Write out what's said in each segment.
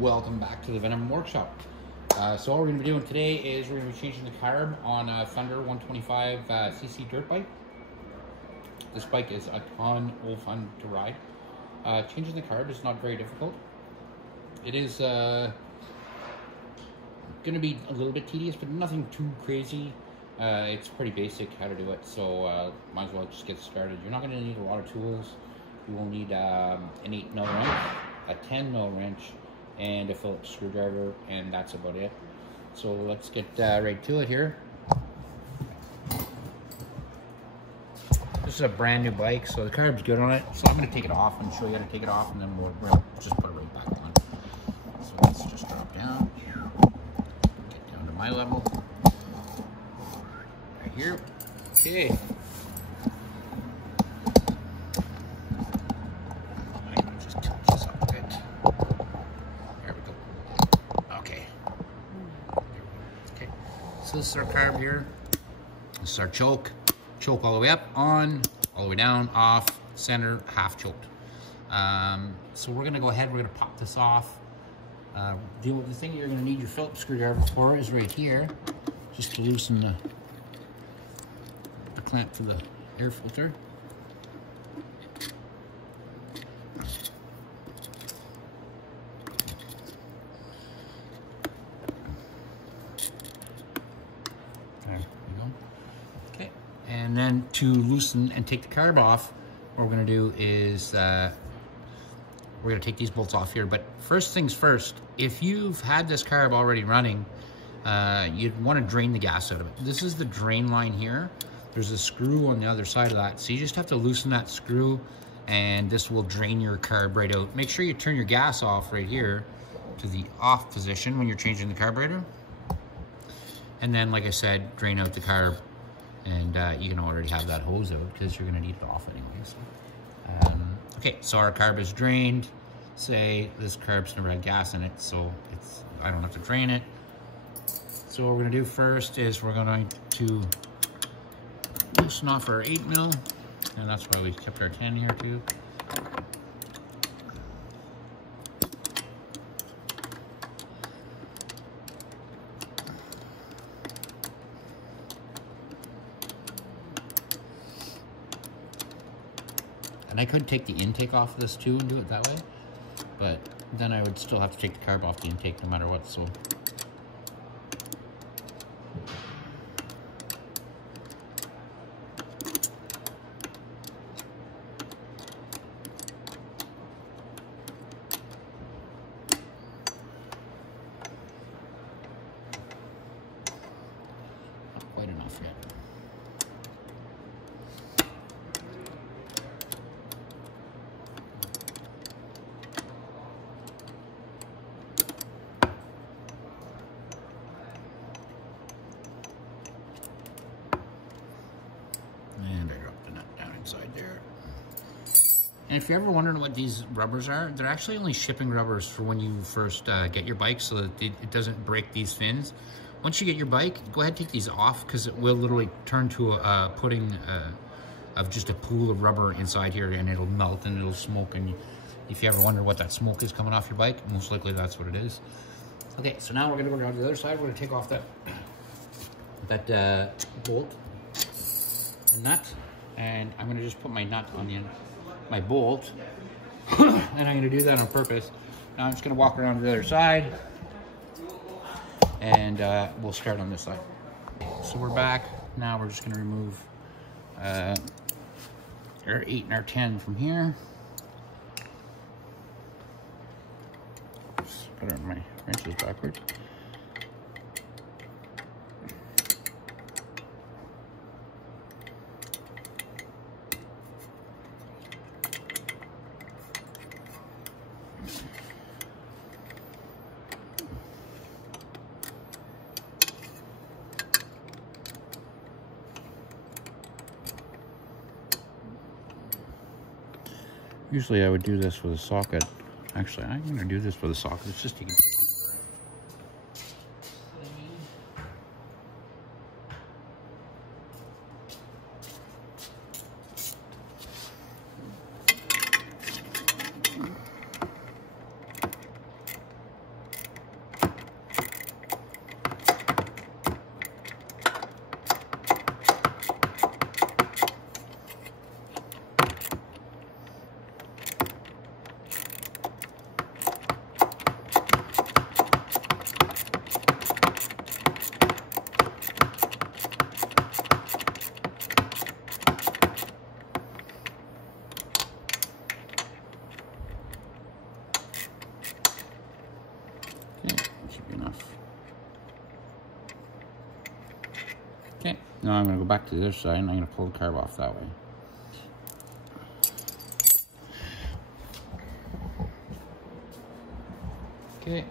Welcome back to the Venom Workshop. So what we're going to be doing today is we're going to be changing the carb on a Thunder 125cc dirt bike. This bike is a ton of fun to ride. Changing the carb is not very difficult. It is going to be a little bit tedious, but nothing too crazy. It's pretty basic how to do it, so might as well just get started. You're not going to need a lot of tools. You will need an 8mm wrench, a 10mm wrench, and a Phillips screwdriver, and that's about it. So let's get right to it here. This is a brand new bike, so the carb's good on it. So I'm going to take it off and show you how to take it off, and then we'll just put it right back on. So let's just drop down, get down to my level, right here. Okay. So this is our carb here. This is our choke. Choke all the way up, on, all the way down, off, center, half choked. So we're gonna go ahead, we're gonna pop this off. The thing you're gonna need your Phillips screwdriver for is right here, just to loosen the clamp for the air filter. And then to loosen and take the carb off, what we're gonna do is we're gonna take these bolts off here. But first things first, if you've had this carb already running, you'd wanna drain the gas out of it. This is the drain line here. There's a screw on the other side of that. So you just have to loosen that screw and this will drain your carb right out. Make sure you turn your gas off right here to the off position when you're changing the carburetor. And then, like I said, drain out the carb. And you can already have that hose out because you're going to need it off anyways. Okay, so our carb is drained. Say this carb's never had gas in it, so I don't have to drain it. So what we're going to do first is we're going to loosen off our 8mm, and that's why we kept our 10 here too. And I could take the intake off of this too and do it that way, but then I would still have to take the carb off the intake no matter what, so. Not quite enough yet. And I dropped the nut down inside there. And if you're ever wondering what these rubbers are, they're actually only shipping rubbers for when you first get your bike, so that it doesn't break these fins. Once you get your bike, go ahead and take these off, because it will literally turn to a pudding of just a pool of rubber inside here, and it'll melt and it'll smoke. And if you ever wonder what that smoke is coming off your bike, most likely that's what it is. Okay, so now we're going to go down to the other side. We're going to take off that bolt and nut, and I'm going to just put my nut on my bolt, and I'm going to do that on purpose. Now I'm just going to walk around to the other side, and we'll start on this side. So we're back. Now we're just going to remove our 8 and our 10 from here. Oops, put my wrenches backwards. Usually I would do this with a socket. Actually, I'm going to do this with a socket. It's just taking too long. Now I'm going to go back to this side and I'm going to pull the carb off that way. Okay.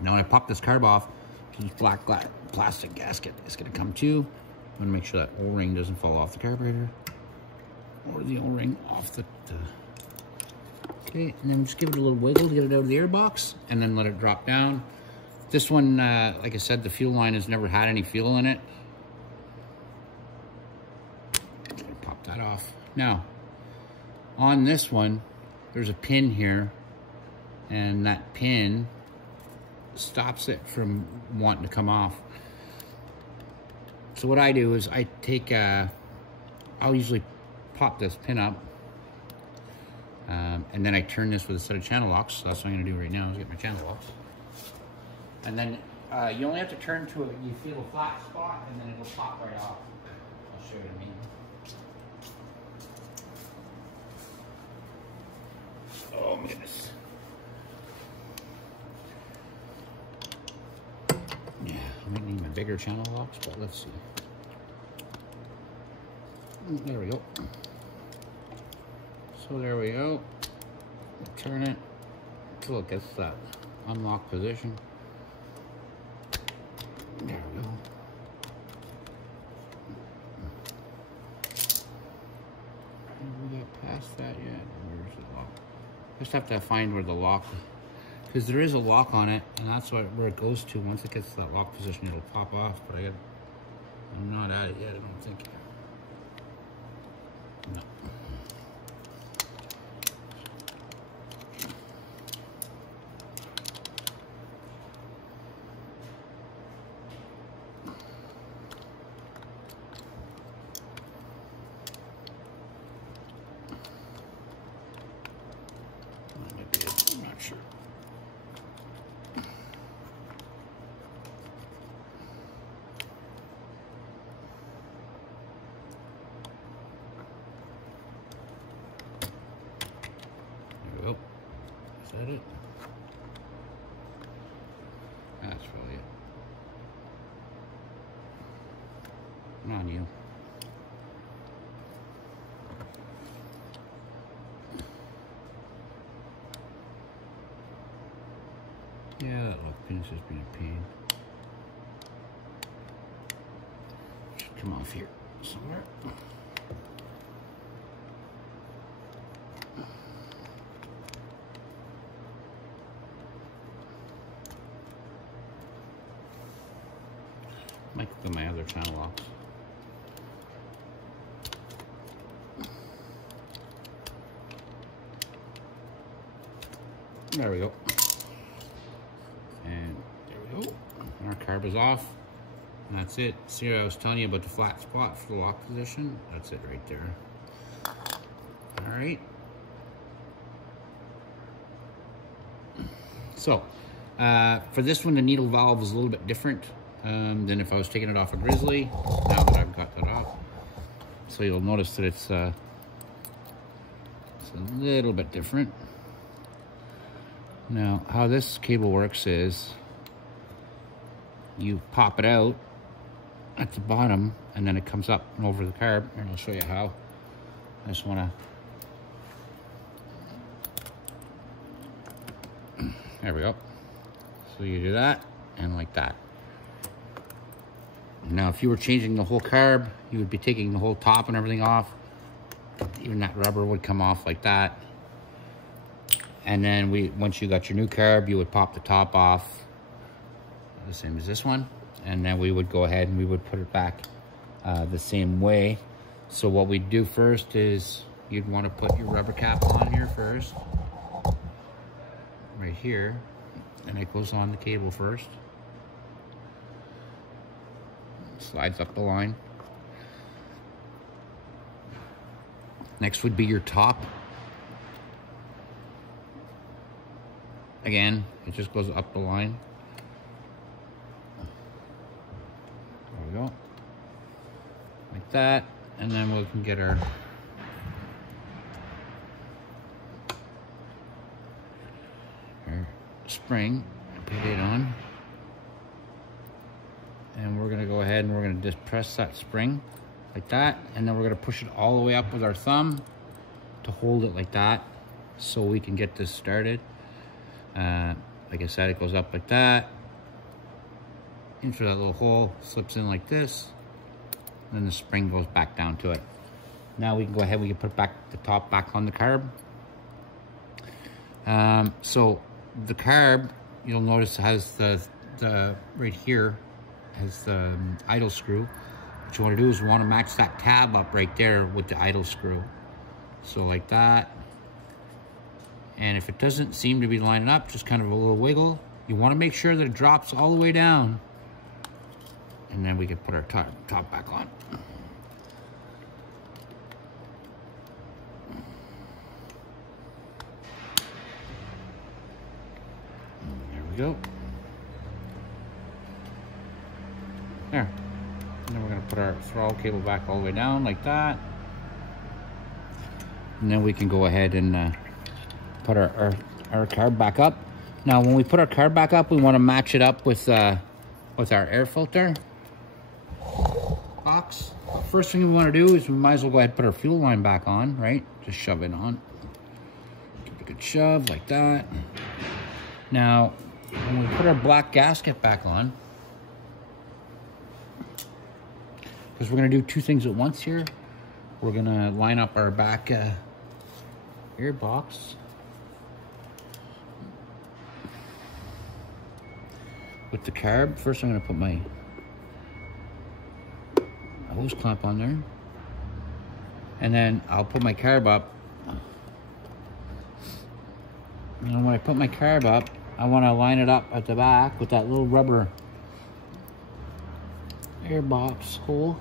Now when I pop this carb off, this black plastic gasket is going to come too. I'm going to make sure that O-ring doesn't fall off the carburetor or the O-ring off the... Okay, and then just give it a little wiggle to get it out of the air box and then let it drop down. This one, like I said, the fuel line has never had any fuel in it. Pop that off. Now, on this one, there's a pin here, and that pin stops it from wanting to come off. So what I do is I take, I'll usually pop this pin up, and then I turn this with a set of channel locks. So that's what I'm gonna do right now, is get my channel locks. And then you only have to turn to it, you feel a flat spot, and then it'll pop right off. I'll show you what I mean. Oh my goodness. Yeah, I might need my bigger channel locks, but let's see. There we go. So there we go. Turn it until it gets that unlock position. There we go. Have we got past that yet? Where's the lock? Just have to find where the lock, because there is a lock on it, and that's where it goes to. Once it gets to that lock position, it'll pop off. But I'm not at it yet, I don't think. No. I'm not sure. There we go. Is that it? That's really it. Come on, you. Yeah, that lock pin's just being a pain. Should come off here somewhere. Might go my other channel locks. There we go. And there we go. Our carb is off. And that's it. See, I was telling you about the flat spot for the lock position. That's it right there. All right. So, for this one, the needle valve is a little bit different than if I was taking it off a Grizzly. Now that I've got that off. So you'll notice that it's a little bit different. Now, how this cable works is you pop it out at the bottom and then it comes up and over the carb, and I'll show you how. I just want to, there we go. So you do that and like that. Now, if you were changing the whole carb, you would be taking the whole top and everything off. Even that rubber would come off like that. And then once you got your new carb, you would pop the top off, the same as this one. And then we would go ahead and we would put it back the same way. So what we'd do first is you'd want to put your rubber cap on here first, right here, and it goes on the cable first. Slides up the line. Next would be your top. Again, it just goes up the line. There we go. Like that. And then we can get our spring and put it on. just press that spring like that, and then we're gonna push it all the way up with our thumb to hold it like that so we can get this started. Like I said, it goes up like that, into that little hole, slips in like this, and then the spring goes back down to it. Now we can go ahead, we can put back the top back on the carb. So the carb, you'll notice has the right here has the idle screw. What you want to do is you want to match that tab up right there with the idle screw. So like that. And if it doesn't seem to be lining up, just kind of a little wiggle. You want to make sure that it drops all the way down. And then we can put our top back on. There we go. There. And then we're going to put our throttle cable back all the way down like that. And then we can go ahead and put our carb back up. Now, when we put our carb back up, we want to match it up with our air filter box. First thing we want to do is we might as well go ahead and put our fuel line back on, right? Just shove it on. Give it a good shove like that. Now, when we put our black gasket back on, because we're going to do two things at once here. We're going to line up our back air box with the carb. First, I'm going to put my hose clamp on there, and then I'll put my carb up. And when I put my carb up, I want to line it up at the back with that little rubber air box hole.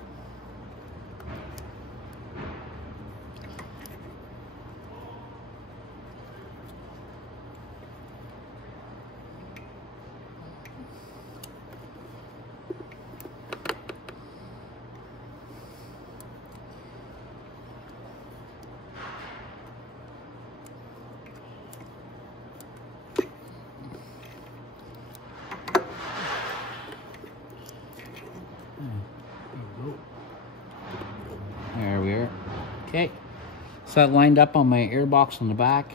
There we are. Okay, so that lined up on my air box on the back.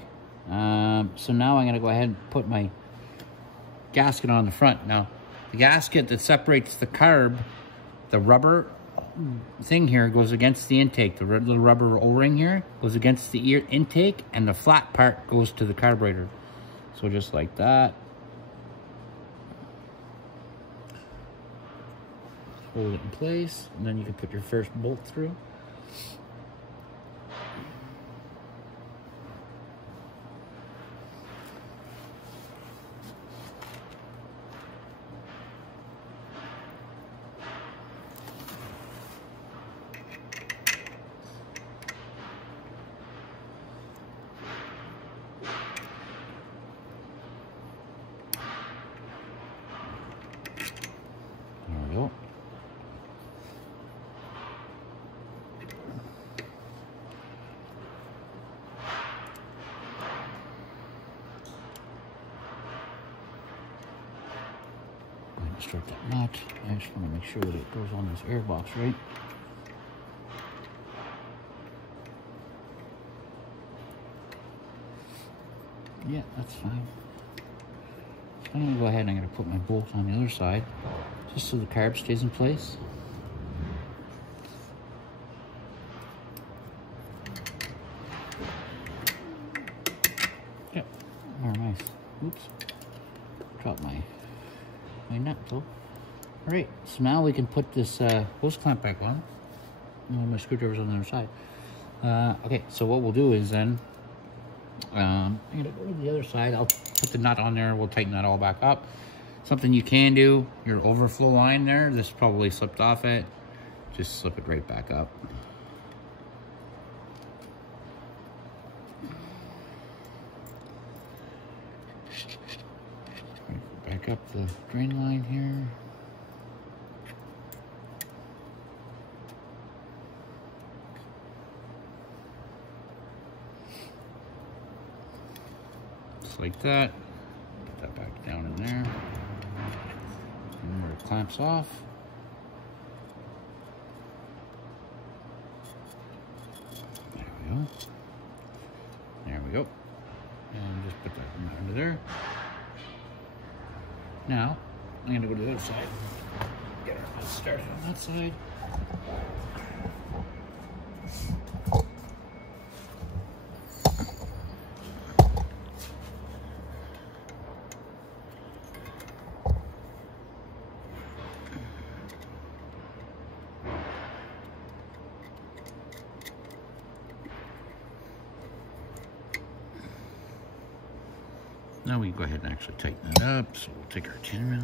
So now I'm going to go ahead and put my gasket on the front. Now, the gasket that separates the carb, the rubber thing here goes against the intake. The little rubber O-ring here goes against the intake, and the flat part goes to the carburetor. So just like that. Hold it in place, and then you can put your first bolt through. There we go. Start that nut. I just want to make sure that it goes on this air box right. Yeah, that's fine. So I'm going to go ahead and I'm going to put my bolt on the other side just so the carb stays in place. Yep, very nice. Oops, dropped my nut though. Alright, so now we can put this hose clamp back on. My screwdriver's on the other side. Okay, so what we'll do is then, I'm going to go to the other side. I'll put the nut on there. We'll tighten that all back up. Something you can do, your overflow line there, this probably slipped off it. Just slip it right back up. Back up the drain line here. Just like that. Put that back down in there. And where it clamps off. go. There we go. And just put that under there. Now, I'm gonna go to the other side. Get our started on that side. Now we can go ahead and actually tighten it up. So we'll take our 10 mil.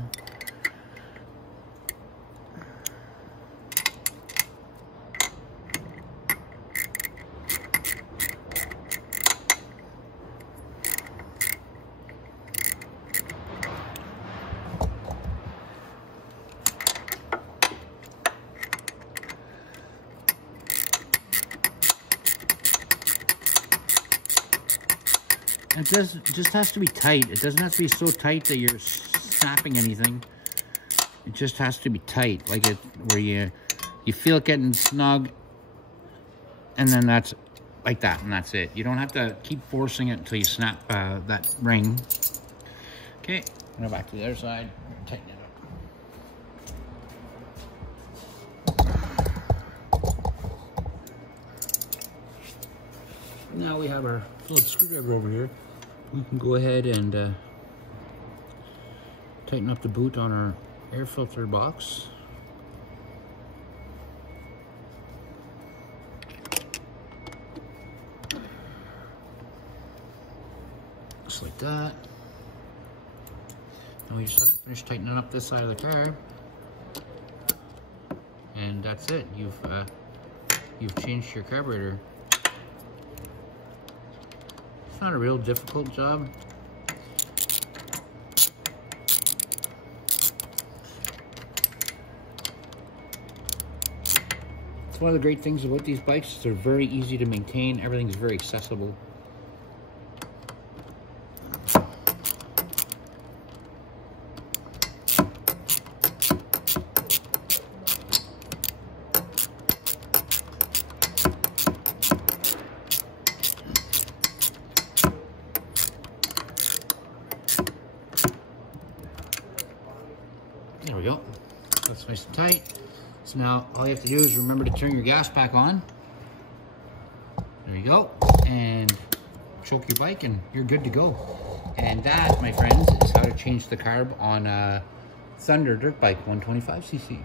It just has to be tight. It doesn't have to be so tight that you're snapping anything. It just has to be tight, like it where you feel it getting snug, and then that's like that, and that's it. You don't have to keep forcing it until you snap that ring. Okay, go back to the other side. Tighten it up. Now we have our Phillips screwdriver over here. We can go ahead and tighten up the boot on our air filter box. Just like that. Now we just have to finish tightening up this side of the car. And that's it. You've changed your carburetor. It's not a real difficult job. It's one of the great things about these bikes. They're very easy to maintain. Everything's very accessible. There we go. That's nice and tight. So now all you have to do is remember to turn your gas pack on. There you go. And choke your bike and you're good to go. And that, my friends, is how to change the carb on a Thunder dirt bike 125cc.